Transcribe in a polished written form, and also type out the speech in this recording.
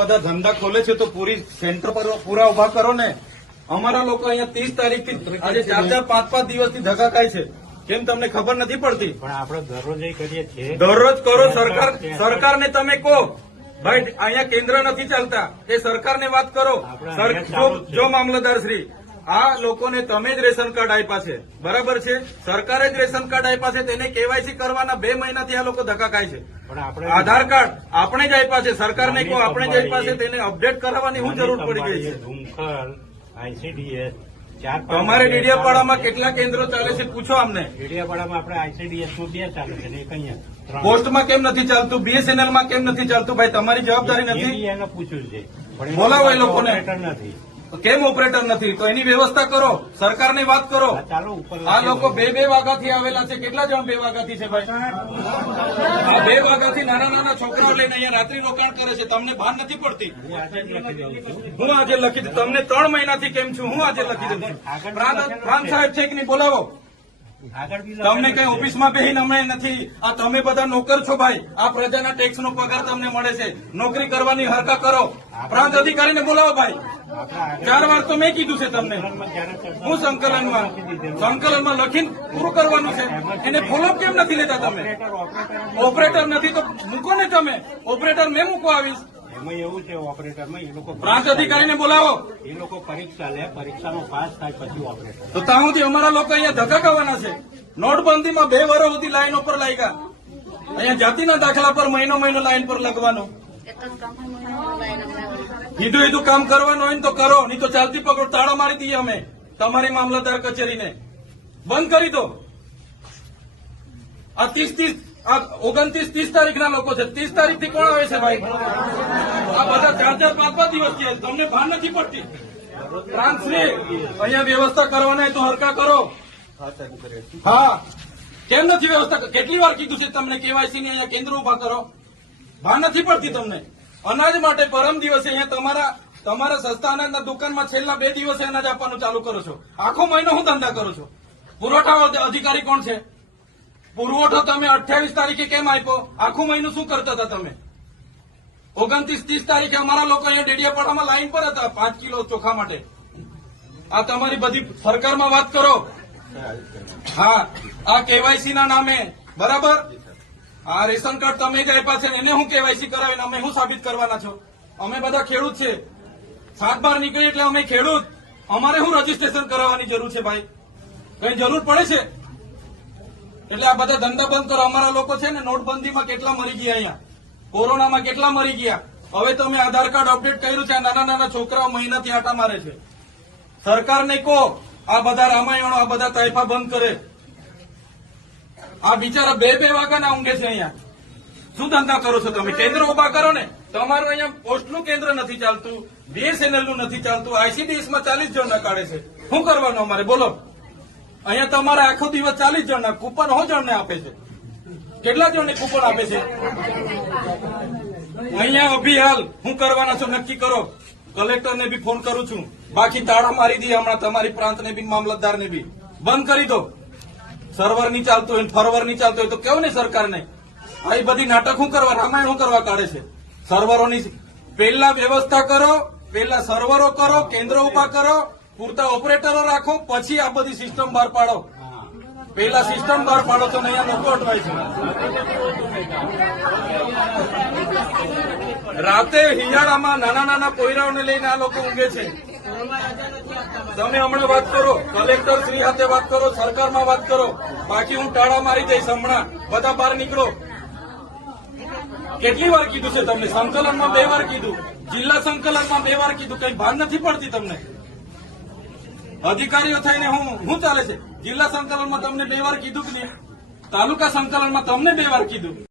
બધા ધંધા ખોલે છે તો પૂરી સેન્ટર પર પૂરા ઉભા કરો ને. અમારા લોકો અહીંયા 30 તારીખથી આજે 4-5 દિવસથી ધક્કા ખાય છે. કેમ તમને ખબર નથી પડતી? પણ આપણે દરરોજ કરીએ છીએ. દરરોજ કરો. સરકારને તમે કહો ભાઈ અહીંયા કેન્દ્ર નથી ચાલતા, એ સરકારને વાત કરો. જો મામલતદાર શ્રી, આ લોકોને તમે જ રેશન કાર્ડ આપ્યા છે, બરાબર છે? સરકારે જ રેશન કાર્ડ આપ્યા છે, તેને કેવાયસી કરવાના 2 મહિનાથી આ લોકો ધક્કા ખાય છે. આધાર કાર્ડ આપણે જ આપ્યા છે, સરકારને કહો આપણે જ આપ્યા છે, તેને અપડેટ કરાવવાની શું જરૂર પડી ગઈ છે? ધુમખલ, ICDS, તમારે ડેડિયાપાડામાં કેટલા કેન્દ્રો ચાલે છે પૂછો અમને. ડેડિયાપાડામાં આપણે ICDS નું 2 ચાલે છે ને એક અહીંયા. પોસ્ટમાં કેમ નથી ચાલતું? BSNL માં કેમ નથી ચાલતું? ભાઈ તમારી જવાબદારી નથી? એને પૂછ્યું છે, બોલાવો એ લોકોને. નથી. કેમ ઓપરેટર નથી? તો એની વ્યવસ્થા કરો, સરકારની વાત કરો. ચાલો ઉપર. આ લોકો 2 વાગ્યાથી આવેલા છે. કેટલા જણ 2 વાગ્યાથી છે ભાઈ? આ 2 વાગ્યાથી નાના છોકરાઓ લઈને અહીંયા રાત્રિ રોકાણ કરે છે. તમને ભાન નથી પડતી? હું આજે લખી દઉં. તમને 3 મહિનાથી કેમ છું હું આજે લખી દઉં. પ્રાંત સાહેબ છે કે નહીં? બોલાવો. તમને કઈ ઓફિસમાં બેહીને અમે નથી. આ તમે બધા નોકર છો ભાઈ. આ પ્રજાના ટેક્સનો પગાર તમને મળે છે. નોકરી કરવાની હરકા કરો. પ્રાંત અધિકારીને બોલાવો ભાઈ. 4 વાર તો મેં કીધું છે તમને. હું સંકલનમાં લખીને પૂરું કરવાનું છે. એને ફોલોઅપ કેમ નથી લેતા તમે? ઓપરેટર નથી તો મૂકો ને તમે. ઓપરેટર મેં મૂકો આવીશ. એમાં એવું છે ઓપરેટરમાં એ લોકો પ્રાંત અધિકારીને બોલાવો. એ લોકો પરીક્ષા લે, પરીક્ષાનો પાસ થાય પછી ઓપરેટર. તો ત્યાં સુધી અમારા લોકો અહીંયા ધક્કા ખાવાના છે. નોટબંધીમાં 2 વર્ષ સુધી લાઈન ઉપર લાગ્યા. અહીંયા જાતિના દાખલા પર મહિનો લાઈન પર લગવાનું. કીધું કામ કરવાનું હોય ને તો કરો, નહીં તો ચાલતી પકડો તાળા મારી દઈએ અમે તમારી મામલતદાર કચેરીને. બંધ કરી દો. આ 29-30 તારીખના લોકો છે. 30 તારીખથી કોણ આવે છે ભાઈ? આ બધા 4-5 દિવસ છે. તમને ભાન નથી પડતી? પ્રાંતશ્રી, અહીંયા વ્યવસ્થા કરવાના તો હરકા કરો. હા, કેમ નથી વ્યવસ્થા? કેટલી વાર કીધું છે તમને કેવાયસી ની અહીંયા કેન્દ્ર ઉભા કરો? ભાન નથી પડતી તમને? અનાજ માટે પરમ દિવસે અહીંયા તમારા સસ્તા અનાજના દુકાનમાં છેલ્લા 2 દિવસે અનાજ આપવાનું ચાલુ કરો છો. આખો મહિનો હું ધંધા કરો છો? પુરવઠા અધિકારી કોણ છે? પુરવઠો તમે 28 તારીખે કેમ આપ્યો? આખું મહિનું શું કરતા હતા તમે? 29-30 તારીખે અમારા લોકો અહીંયા ડેડિયાપાડામાં લાઈન પર હતા 5 કિલો ચોખા માટે. આ તમારી બધી સરકારમાં વાત કરો. હા, આ કેવાયસી ના નામે, બરાબર? આ રેશન કાર્ડ તમે જ આપ્યા છે, એને હું કેવાયસી કરાવીને અમે શું સાબિત કરવાના છો? અમે બધા ખેડૂત છે. 7-12 નીકળી એટલે અમે ખેડૂત. અમારે શું રજીસ્ટ્રેશન કરાવવાની જરૂર છે ભાઈ? કઈ જરૂર પડે છે? એટલે આ બધા ધંધા બંધ કરો. અમારા લોકો છે ને નોટબંધીમાં કેટલા મરી ગયા, અહીંયા કોરોનામાં કેટલા મરી ગયા. હવે તમે આધાર કાર્ડ અપડેટ કર્યું છે. નાના છોકરાઓ મહિનાથી આટા મારે છે. સરકારને કહો આ બધા રામાયણો, આ બધા તાઇફા બંધ કરે. આ બિચારા 2 વાગ્યાના ઊંઘે છે અહીંયા. શું ધંધા કરો છો તમે? કેન્દ્ર ઉભા કરો ને. તમારું અહીંયા પોસ્ટનું કેન્દ્ર નથી ચાલતું, BSNL નું નથી ચાલતું, ICDS માં 40 જણના કાઢે છે. શું કરવાનું અમારે બોલો? અહીંયા તમારે આખો દિવસ 40 જણના કૂપન હો જણને આપે છે. કેટલા જણને કૂપન આપે છે? અહીંયા અભી હાલ શું કરવાના છો નક્કી કરો. કલેક્ટરને બી ફોન કરું છું. બાકી તાળા મારી દઈએ હમણાં તમારી પ્રાંતને બી, મામલતદારને બી. બંધ કરી દો. સર્વર નહીં ચાલતું હોય, ફરવર નહીં ચાલતું હોય તો કેવું ને સરકારને? આ બધી નાટક શું કરવા, રામાયણ શું કરવા કાઢે છે? સર્વરોની પહેલા વ્યવસ્થા કરો, પહેલા સર્વરો કરો, કેન્દ્ર ઉભા કરો, પૂરતા ઓપરેટરો રાખો, પછી આ બધી સિસ્ટમ બહાર પાડો. પહેલા સિસ્ટમ બહાર પાડો તો અહીંયા લોકો અટવાય છે. રાતે હિયાળામાં નાના પોયરાઓને લઈને આ લોકો ઊંઘે છે. તમે હમણાં વાત કરો, કલેક્ટર શ્રી સાથે વાત કરો, સરકારમાં વાત કરો. બાકી હું ટાળા મારી દઈશ હમણાં. બધા બહાર નીકળો. કેટલી વાર કીધું છે તમને? સંકલનમાં 2 વાર કીધું, જિલ્લા સંકલનમાં 2 વાર કીધું. કઈ ભાન નથી પડતી તમને? અધિકારીઓ થઈને હું ચાલે છે? જિલ્લા સંકલનમાં તમને 2 વાર કીધું કે નહીં? તાલુકા સંકલનમાં તમને 2 વાર કીધું.